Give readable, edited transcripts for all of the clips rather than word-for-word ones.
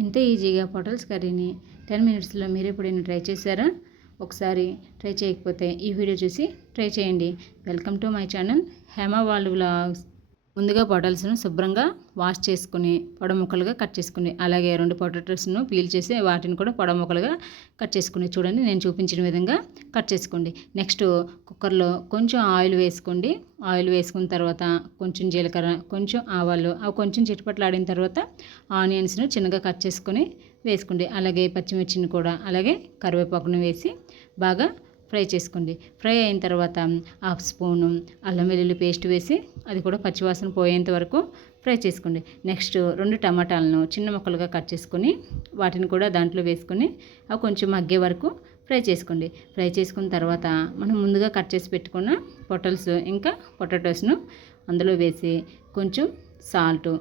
ఇంత ఈజీగా పొటల్స్ కర్రీని 10 మినిట్స్లో మీరు ఎప్పుడైనా ట్రై చేశారా? ఒకసారి ట్రై చేయకపోతే ఈ వీడియో చూసి ట్రై చేయండి. Welcome to my channel Hema world vlogs. ముందుగా పొటల్స్ను శుభ్రంగా వాష్ చేసుకుని పొడవు ముక్కలుగా కట్ చేసుకుని, అలాగే 2 పొటాటోస్ను పీల్ చేసి వాటిని కూడా పొడవు ముక్కలుగా కట్ చేసుకుని, చూడండి నేను చూపించిన విధంగా కట్ చేసుకోండి. నెక్స్ట్ కుక్కర్లో కొంచెం ఆయిల్ వేసుకోండి. ఆయిల్ వేసుకున్న తర్వాత కొంచెం జీలకర్ర, కొంచెం ఆవాలు, అవి కొంచెం చిటపట్లాడిన తర్వాత ఆనియన్స్ను చిన్నగా కట్ చేసుకొని వేసుకోండి. అలాగే పచ్చిమిర్చిని కూడా, అలాగే కరివేపాకును వేసి బాగా ఫ్రై చేసుకోండి. ఫ్రై అయిన తర్వాత 1/2 స్పూను అల్లం వెల్లుల్లి పేస్ట్ వేసి అది కూడా పచ్చివాసన పోయేంత వరకు ఫ్రై చేసుకోండి. నెక్స్ట్ 2 టమాటాలను చిన్న ముక్కలుగా కట్ చేసుకొని వాటిని కూడా దాంట్లో వేసుకొని అవి కొంచెం మగ్గే వరకు ఫ్రై చేసుకోండి. ఫ్రై చేసుకున్న తర్వాత మనం ముందుగా కట్ చేసి పెట్టుకున్న పొటల్స్ ఇంకా పొటాటోస్ను అందులో వేసి కొంచెం సాల్టు,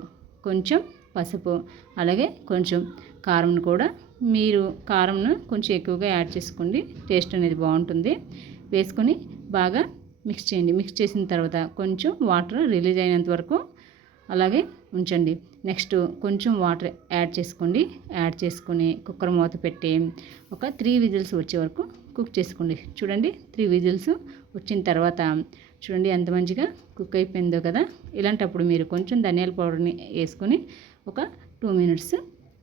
కొంచెం పసుపు, అలాగే కొంచెం కారంను కూడా, మీరు కారంను కొంచెం ఎక్కువగా యాడ్ చేసుకోండి, టేస్ట్ అనేది బాగుంటుంది. వేసుకొని బాగా మిక్స్ చేయండి. మిక్స్ చేసిన తర్వాత కొంచెం వాటర్ రిలీజ్ అయినంత వరకు అలాగే ఉంచండి. నెక్స్ట్ కొంచెం వాటర్ యాడ్ చేసుకోండి. యాడ్ చేసుకొని కుక్కర్ మూత పెట్టి ఒక 3 విజిల్స్ వచ్చే వరకు కుక్ చేసుకోండి. చూడండి 3 విజిల్స్ వచ్చిన తర్వాత చూడండి ఎంత మంచిగా కుక్ అయిపోయిందో కదా. ఇలాంటప్పుడు మీరు కొంచెం ధనియాల పౌడర్ని వేసుకొని ఒక 2 మినిట్స్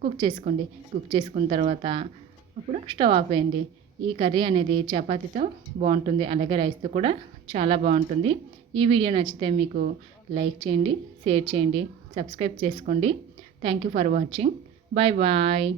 కుక్ చేసుకోండి. కుక్ చేసుకున్న తర్వాత అప్పుడు స్టవ్ ఆపేయండి. ఈ కర్రీ అనేది చపాతీతో బాగుంటుంది, అలాగే రైస్తో కూడా చాలా బాగుంటుంది. ఈ వీడియో నచ్చితే మీకు లైక్ చేయండి, షేర్ చేయండి, సబ్స్క్రైబ్ చేసుకోండి. Thank you for watching. Bye bye.